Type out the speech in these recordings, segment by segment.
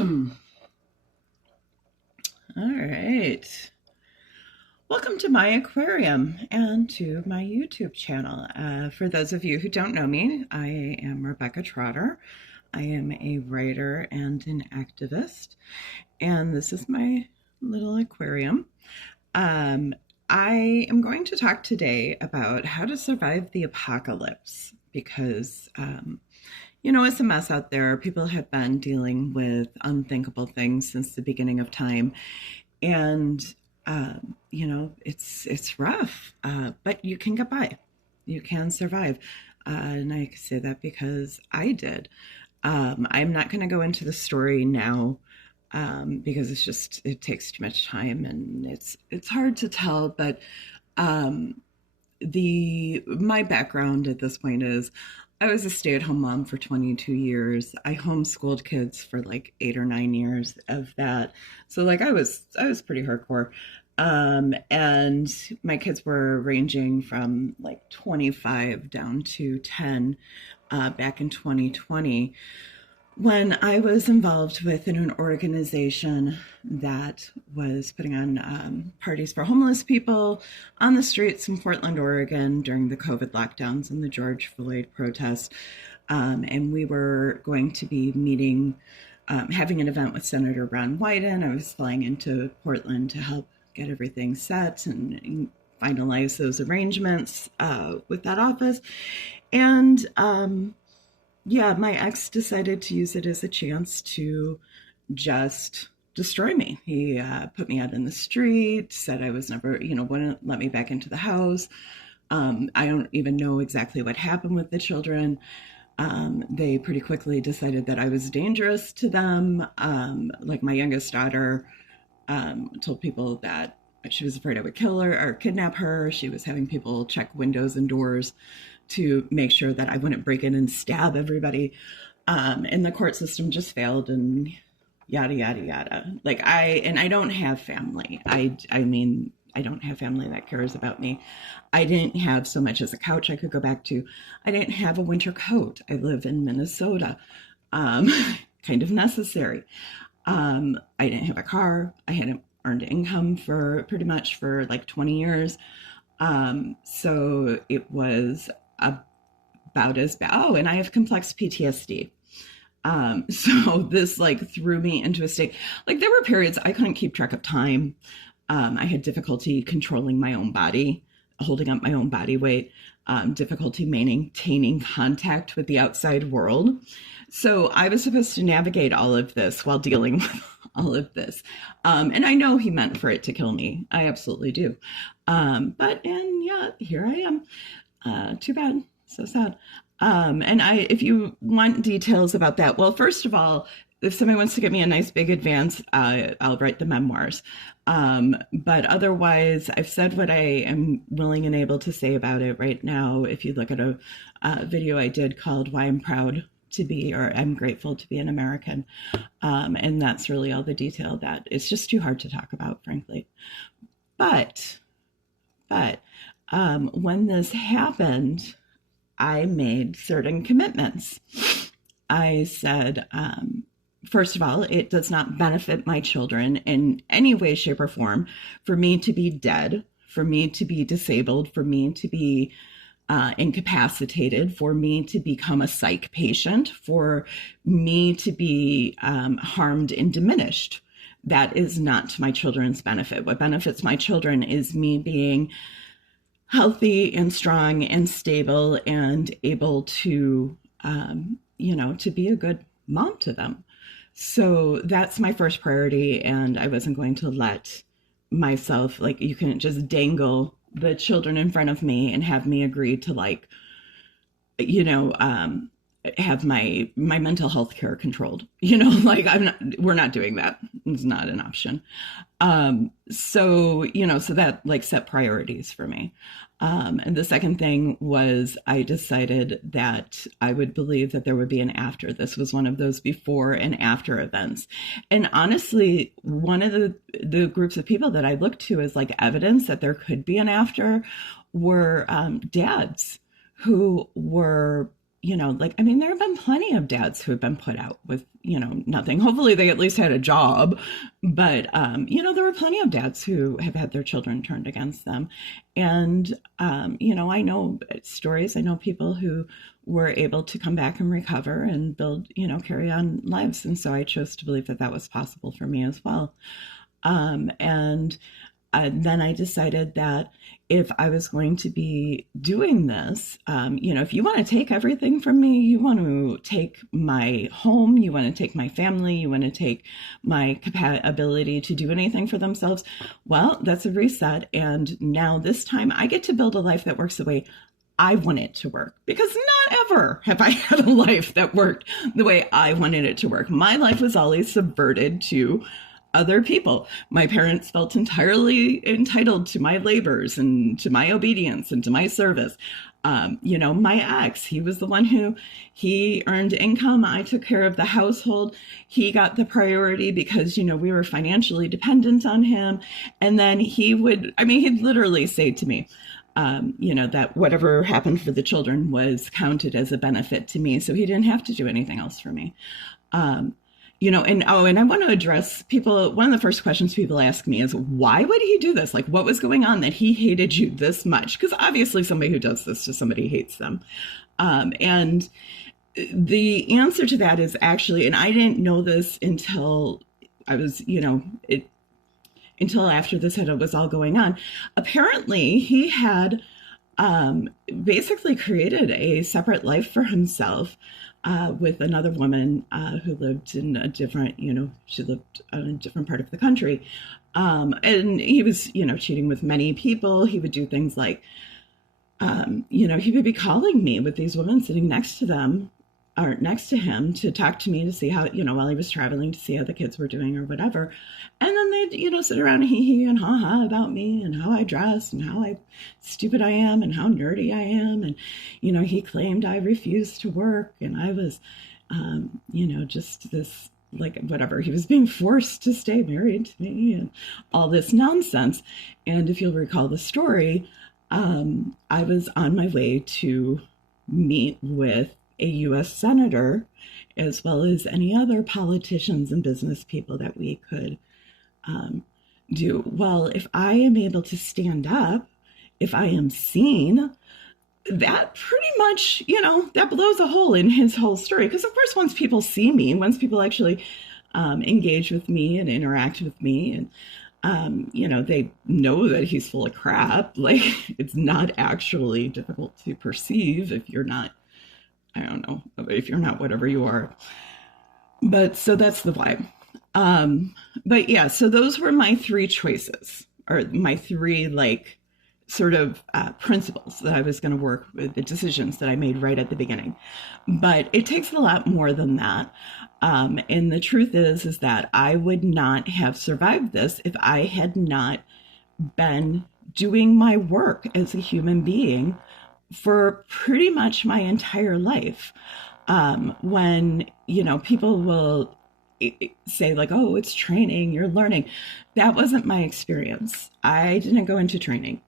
All right. Welcome to my aquarium and to my YouTube channel. For those of you who don't know me, I am Rebecca Trotter. I am a writer and an activist, and this is my little aquarium. I am going to talk today about how to survive the apocalypse because it's a mess out there. People have been dealing with unthinkable things since the beginning of time. And, it's rough, but you can get by. You can survive. And I say that because I did. I'm not going to go into the story now because it takes too much time and it's hard to tell. But my background at this point is I was a stay-at-home mom for 22 years. I homeschooled kids for like 8 or 9 years of that. So like I was pretty hardcore. And my kids were ranging from like 25 down to 10 back in 2020 when I was involved with an organization that was putting on parties for homeless people on the streets in Portland, Oregon during the COVID lockdowns and the George Floyd protest. And we were going to be meeting, having an event with Senator Ron Wyden. I was flying into Portland to help get everything set and finalize those arrangements with that office. And my ex decided to use it as a chance to just destroy me. He put me out in the street, said I was never, wouldn't let me back into the house. I don't even know exactly what happened with the children. They pretty quickly decided that I was dangerous to them. Like my youngest daughter told people that she was afraid I would kill her or kidnap her. She was having people check windows and doors to make sure that I wouldn't break in and stab everybody. And the court system just failed and yada, yada, yada. Like I don't have family. I mean, I don't have family that cares about me. I didn't have so much as a couch I could go back to. I didn't have a winter coat. I live in Minnesota. Kind of necessary. I didn't have a car. I hadn't earned income for pretty much for like 20 years. So it was about as bad. Oh, and I have complex PTSD. So this like threw me into a state. Like there were periods I couldn't keep track of time. I had difficulty controlling my own body, holding up my own body weight, difficulty maintaining contact with the outside world. So I was supposed to navigate all of this while dealing with all of this. And I know he meant for it to kill me. I absolutely do. Here I am. Too bad. So sad. If you want details about that, well, first of all, if somebody wants to get me a nice big advance, I'll write the memoirs. But otherwise, I've said what I am willing and able to say about it right now. If you look at a video I did called Why I'm Proud to Be, or I'm Grateful to Be an American. And that's really all the detail that it's just too hard to talk about, frankly. But when this happened, I made certain commitments. I said, first of all, it does not benefit my children in any way, shape, or form for me to be dead, for me to be disabled, for me to be incapacitated, for me to become a psych patient, for me to be harmed and diminished. That is not to my children's benefit. What benefits my children is me being healthy and strong and stable and able to, to be a good mom to them. So that's my first priority. And I wasn't going to let myself, like, you couldn't just dangle the children in front of me and have me agree to have my mental health care controlled, like we're not doing that. It's not an option. So that like set priorities for me. And the second thing was I decided that I would believe that there would be an after. This was one of those before and after events. And honestly, one of the groups of people that I looked to as like evidence that there could be an after were dads who were like, I mean, there have been plenty of dads who have been put out with, nothing. Hopefully they at least had a job. But, there were plenty of dads who have had their children turned against them. And, I know stories, I know people who were able to come back and recover and build, carry on lives. And so I chose to believe that that was possible for me as well. And then I decided that if I was going to be doing this, if you want to take everything from me, you want to take my home, you want to take my family, you want to take my ability to do anything for themselves, well, that's a reset. And now this time I get to build a life that works the way I want it to work, because not ever have I had a life that worked the way I wanted it to work. My life was always subverted to other people. My parents felt entirely entitled to my labors and to my obedience and to my service. My ex, he was the one he earned income. I took care of the household. He got the priority because, we were financially dependent on him. And then he'd literally say to me, that whatever happened for the children was counted as a benefit to me. So he didn't have to do anything else for me. And I want to address people. One of the first questions people ask me is, why would he do this? Like, what was going on that he hated you this much? Because obviously somebody who does this to somebody hates them. And the answer to that is actually, and I didn't know this until I was, until after this was all going on. Apparently he had basically created a separate life for himself with another woman who lived in a different, she lived in a different part of the country. And he was, cheating with many people. He would do things like, he would be calling me with these women sitting next to them or next to him to talk to me to see how, while he was traveling, to see how the kids were doing or whatever. And then they'd, sit around and hee and ha ha about me and how I dress and how stupid I am and how nerdy I am. And, he claimed I refused to work and I was, just this, like, whatever. He was being forced to stay married to me and all this nonsense. And if you'll recall the story, I was on my way to meet with a U.S. senator, as well as any other politicians and business people that we could do. Well, if I am able to stand up, if I am seen, that pretty much, that blows a hole in his whole story. Because of course, once people see me, once people actually engage with me and interact with me, and they know that he's full of crap. Like, it's not actually difficult to perceive if you're not, I don't know, if you're not whatever you are. But so that's the vibe. But yeah, so those were my three choices, or my three, like, sort of principles that I was going to work with, the decisions that I made right at the beginning. But it takes a lot more than that. And the truth is that I would not have survived this if I had not been doing my work as a human being for pretty much my entire life. When, people will say like, oh, it's training, you're learning. That wasn't my experience. I didn't go into training.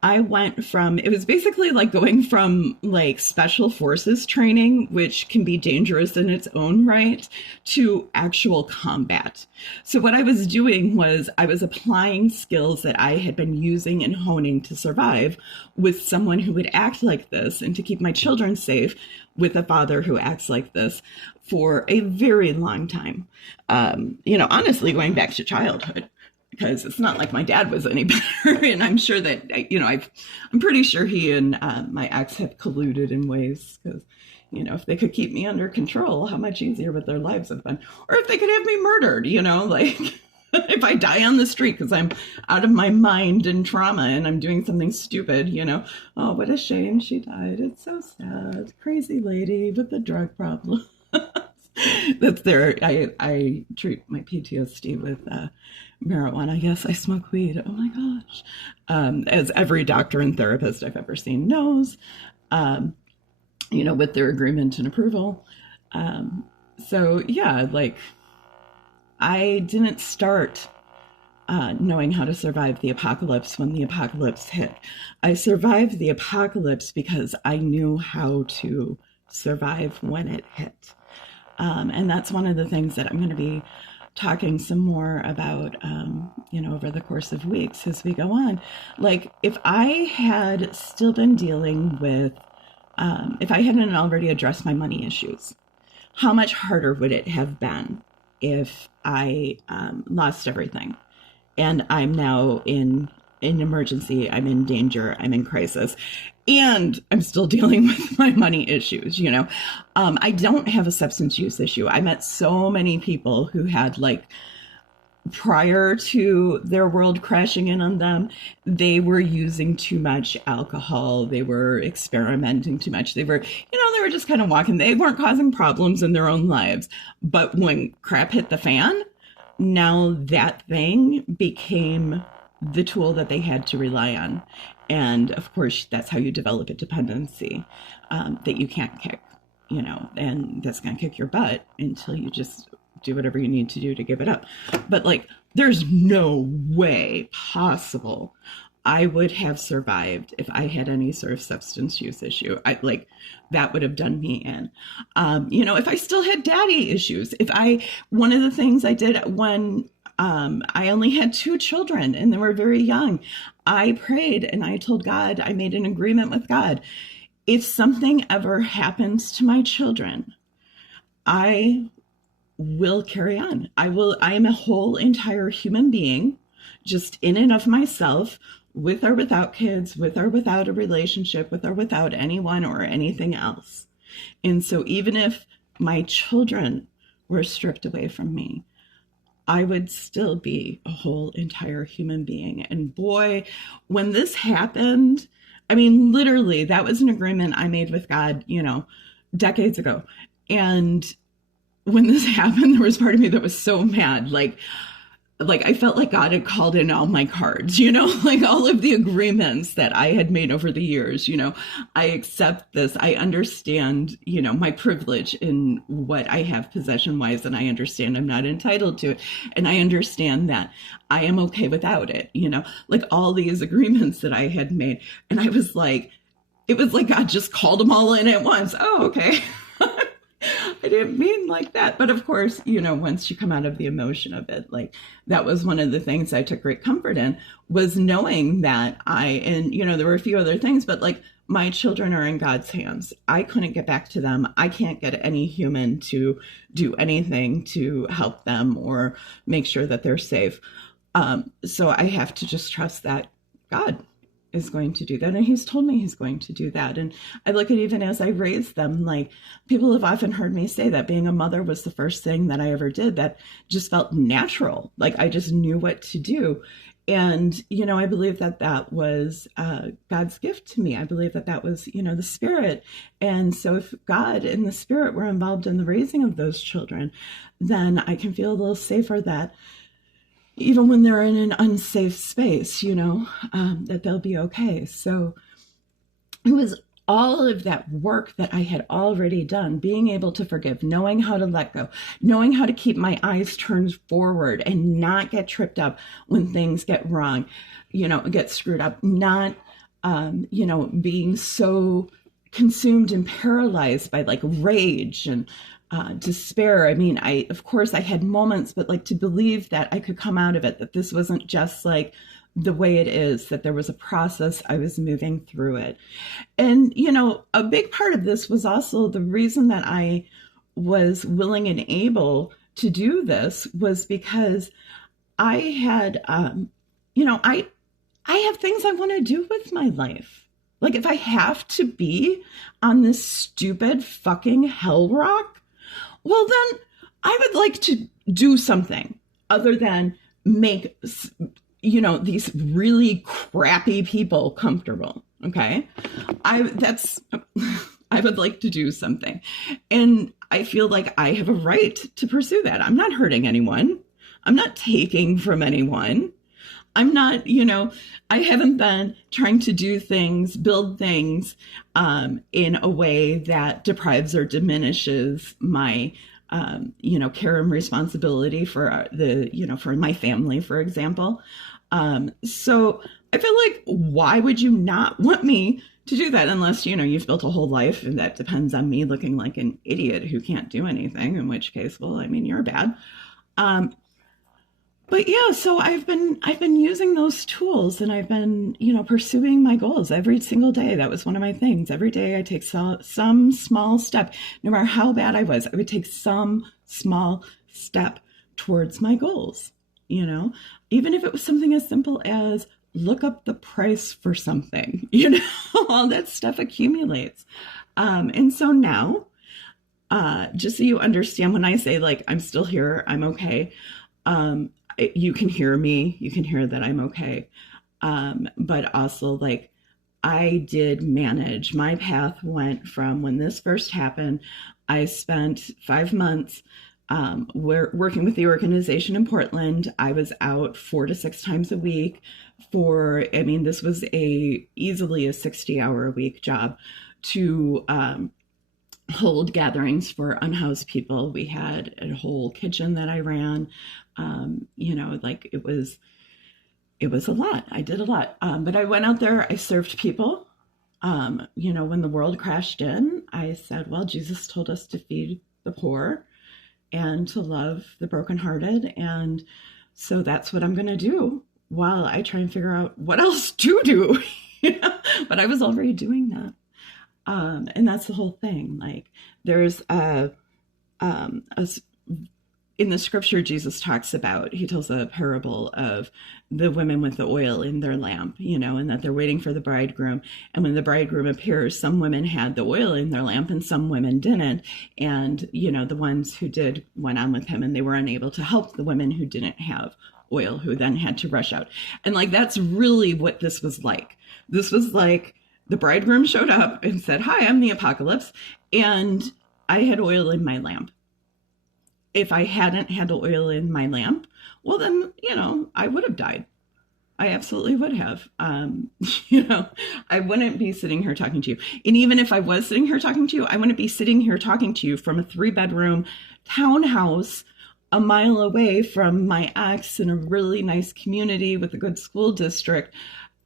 I went from, it was basically like going from like special forces training, which can be dangerous in its own right, to actual combat. So what I was doing was I was applying skills that I had been using and honing to survive with someone who would act like this, and to keep my children safe with a father who acts like this for a very long time. Honestly, going back to childhood, because it's not like my dad was any better. And I'm sure that, I'm pretty sure he and my ex have colluded in ways, because, if they could keep me under control, how much easier would their lives have been? Or if they could have me murdered, like if I die on the street because I'm out of my mind and trauma and I'm doing something stupid, oh, what a shame she died. It's so sad. Crazy lady with a drug problem. That's there. I treat my PTSD with marijuana. Yes, I smoke weed. Oh my gosh. As every doctor and therapist I've ever seen knows, with their agreement and approval. So yeah, like, I didn't start knowing how to survive the apocalypse when the apocalypse hit. I survived the apocalypse because I knew how to survive when it hit. And that's one of the things that I'm going to be talking some more about, over the course of weeks as we go on. Like, if I had still been dealing with, if I hadn't already addressed my money issues, how much harder would it have been if I lost everything? And I'm now in emergency, I'm in danger, I'm in crisis, and I'm still dealing with my money issues, I don't have a substance use issue. I met so many people who had, like, prior to their world crashing in on them, they were using too much alcohol. They were experimenting too much. They were just kind of walking. They weren't causing problems in their own lives. But when crap hit the fan, now that thing became the tool that they had to rely on. And of course, that's how you develop a dependency that you can't kick, and that's going to kick your butt until you just do whatever you need to do to give it up. But, like, there's no way possible I would have survived if I had any sort of substance use issue. That would have done me in. If I still had daddy issues, one of the things I did when I only had 2 children and they were very young, I prayed and I told God, I made an agreement with God. If something ever happens to my children, I will carry on. I am a whole entire human being, just in and of myself, with or without kids, with or without a relationship, with or without anyone or anything else. And so even if my children were stripped away from me, I would still be a whole entire human being. And boy, when this happened, I mean, literally, that was an agreement I made with God, decades ago. And when this happened, there was part of me that was so mad. Like I felt like God had called in all my cards, like all of the agreements that I had made over the years, I accept this. I understand, my privilege in what I have possession wise, and I understand I'm not entitled to it. And I understand that I am okay without it, like all these agreements that I had made. And I was like, it was like God just called them all in at once. Oh, okay. I didn't mean like that. But of course, once you come out of the emotion of it, like, that was one of the things I took great comfort in, was knowing that there were a few other things, but, like, my children are in God's hands. I couldn't get back to them. I can't get any human to do anything to help them or make sure that they're safe. So I have to just trust that God is going to do that. And he's told me he's going to do that. And I look at, even as I raised them, like, people have often heard me say that being a mother was the first thing that I ever did that just felt natural. Like, I just knew what to do. And, I believe that was God's gift to me. I believe that was, the Spirit. And so if God and the Spirit were involved in the raising of those children, then I can feel a little safer that even when they're in an unsafe space, that they'll be okay. So it was all of that work that I had already done, being able to forgive, knowing how to let go, knowing how to keep my eyes turned forward and not get tripped up when things get wrong, get screwed up, not, being so consumed and paralyzed by, like, rage and despair. I mean, of course I had moments, but, like, to believe that I could come out of it, that this wasn't just like the way it is, that there was a process, I was moving through it. And, a big part of this was also the reason that I was willing and able to do this was because I had, I have things I want to do with my life. Like, if I have to be on this stupid fucking hell rock, well, then I would like to do something other than make, these really crappy people comfortable. Okay. I would like to do something. And I feel like I have a right to pursue that. I'm not hurting anyone. I'm not taking from anyone. I'm not, I haven't been trying to do things, build things in a way that deprives or diminishes my, care and responsibility for for my family, for example. So I feel like, why would you not want me to do that unless, you've built a whole life and that depends on me looking like an idiot who can't do anything, in which case, well, I mean, you're bad. Um, but yeah, so I've been using those tools and I've been, pursuing my goals every single day. That was one of my things. Every day I take some small step. No matter how bad I was, I would take some small step towards my goals, you know, even if it was something as simple as look up the price for something, all that stuff accumulates. And so now, just so you understand, when I say like, I'm still here, I'm okay. Um, you can hear me, you can hear that I'm okay. But also like I did manage. My path went from when this first happened, I spent 5 months working with the organization in Portland. I was out 4 to 6 times a week I mean, this was easily a 60-hour-a-week job to hold gatherings for unhoused people. We had a whole kitchen that I ran. Like it was a lot. I did a lot. But I went out there, I served people. When the world crashed in, I said, well, Jesus told us to feed the poor and to love the brokenhearted. And so that's what I'm going to do while I try and figure out what else to do. But I was already doing that. And that's the whole thing. Like there's in the scripture, Jesus talks about, he tells a parable of the women with the oil in their lamp, and that they're waiting for the bridegroom. And when the bridegroom appears, some women had the oil in their lamp and some women didn't. And, the ones who did went on with him and they were unable to help the women who didn't have oil, who then had to rush out. And like, that's really what this was like. This was like the bridegroom showed up and said, hi, I'm the apocalypse. And I had oil in my lamp. If I hadn't had the oil in my lamp, well, then, I would have died. I absolutely would have. I wouldn't be sitting here talking to you. And even if I was sitting here talking to you, I wouldn't be sitting here talking to you from a 3-bedroom townhouse a mile away from my ex in a really nice community with a good school district.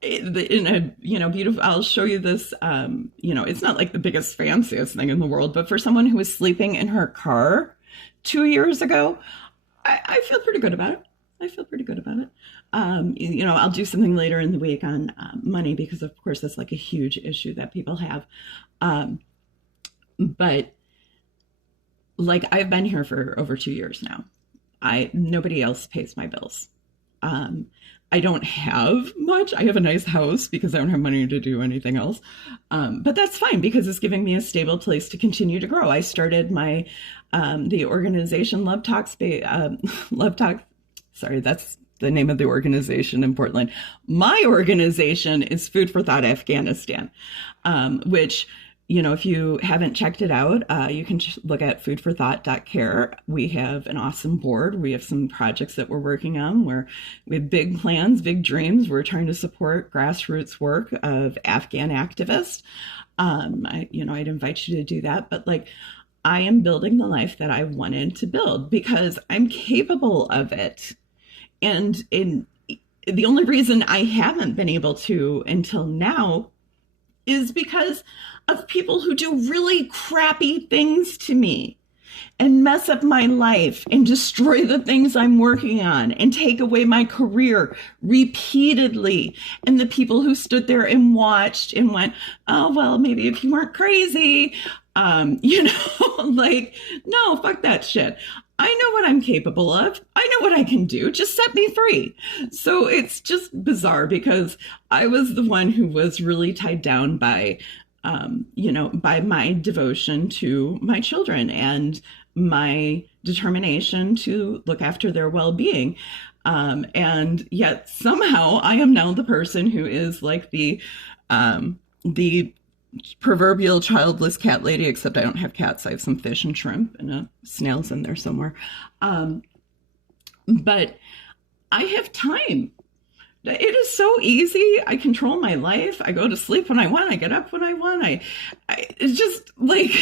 In a beautiful, I'll show you this, it's not like the biggest fanciest thing in the world, but for someone who was sleeping in her car 2 years ago, I feel pretty good about it. I'll do something later in the week on money because of course that's like a huge issue that people have. But like I've been here for over 2 years now. Nobody else pays my bills. I don't have much. I have a nice house because I don't have money to do anything else. But that's fine because it's giving me a stable place to continue to grow. I started the organization Love Talk. Sorry, that's the name of the organization in Portland. My organization is Food for Thought Afghanistan, which, if you haven't checked it out, you can look at foodforthought.care. We have an awesome board. We have some projects that we're working on where we have big plans, big dreams. We're trying to support grassroots work of Afghan activists. I'd invite you to do that. But like, I am building the life that I wanted to build because I'm capable of it. And the only reason I haven't been able to until now is because of people who do really crappy things to me and mess up my life and destroy the things I'm working on and take away my career repeatedly. And the people who stood there and watched and went, oh, well, maybe if you weren't crazy, like, no, fuck that shit. I know what I'm capable of. I know what I can do. Just set me free. So it's just bizarre because I was the one who was really tied down by, by my devotion to my children and my determination to look after their well-being. And yet somehow I am now the person who is like the proverbial childless cat lady, except I don't have cats. I have some fish and shrimp and snails in there somewhere. But I have time. It is so easy. I control my life. I go to sleep when I want. I get up when I want. It's just like,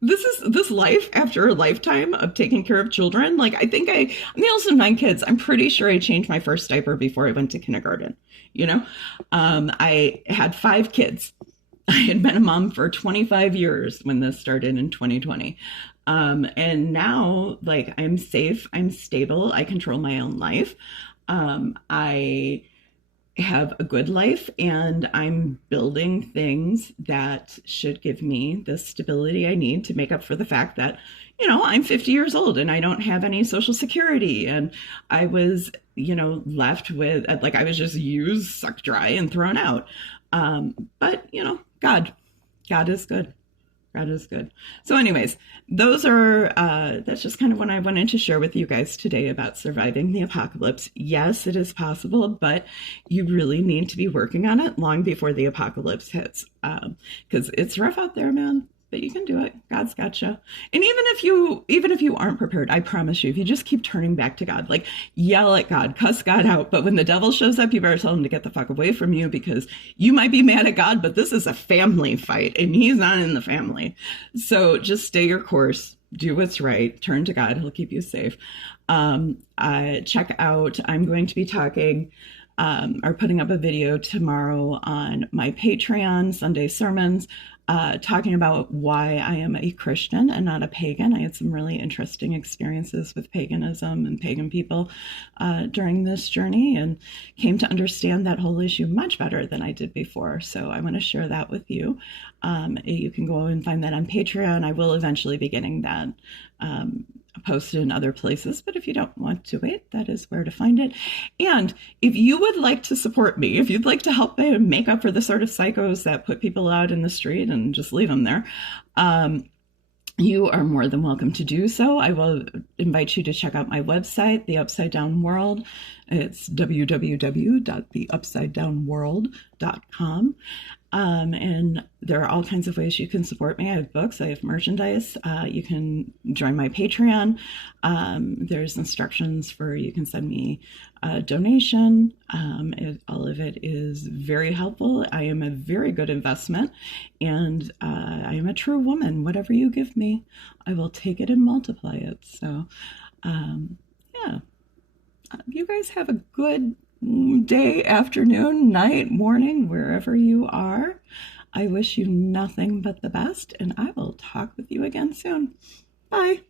this life after a lifetime of taking care of children. Like, I'm the oldest of 9 kids. I'm pretty sure I changed my first diaper before I went to kindergarten. I had 5 kids. I had been a mom for 25 years when this started in 2020. And now, like, I'm safe, I'm stable, I control my own life. I have a good life, and I'm building things that should give me the stability I need to make up for the fact that, I'm 50 years old and I don't have any social security. And I was, left with, like, I was just used, sucked dry, and thrown out. But, God is good. God is good. So, anyways, that's just kind of what I wanted to share with you guys today about surviving the apocalypse. Yes, it is possible, but you really need to be working on it long before the apocalypse hits, because it's rough out there, man. But you can do it. God's got you. And even if you aren't prepared, I promise you, if you just keep turning back to God, like, yell at God, cuss God out. But when the devil shows up, you better tell him to get the fuck away from you, because you might be mad at God, but this is a family fight and he's not in the family. So just stay your course. Do what's right. Turn to God. He'll keep you safe. Check out, I'm going to be talking or putting up a video tomorrow on my Patreon, Sunday sermons, talking about why I am a Christian and not a pagan. I had some really interesting experiences with paganism and pagan people during this journey, and came to understand that whole issue much better than I did before. So I want to share that with you. You can go and find that on Patreon. I will eventually be getting that posted in other places, but if you don't want to wait, that is where to find it. And if you would like to support me, if you'd like to help me make up for the sort of psychos that put people out in the street and just leave them there, you are more than welcome to do so. I will invite you to check out my website, The Upside Down World. It's www.theupsidedownworld.com. And there are all kinds of ways you can support me. I have books, I have merchandise. You can join my Patreon. There's instructions for, you can send me a donation. All of it is very helpful. I am a very good investment, and I am a true woman. Whatever you give me, I will take it and multiply it. So, yeah. You guys have a good day, afternoon, night, morning, wherever you are. I wish you nothing but the best, and I will talk with you again soon. Bye.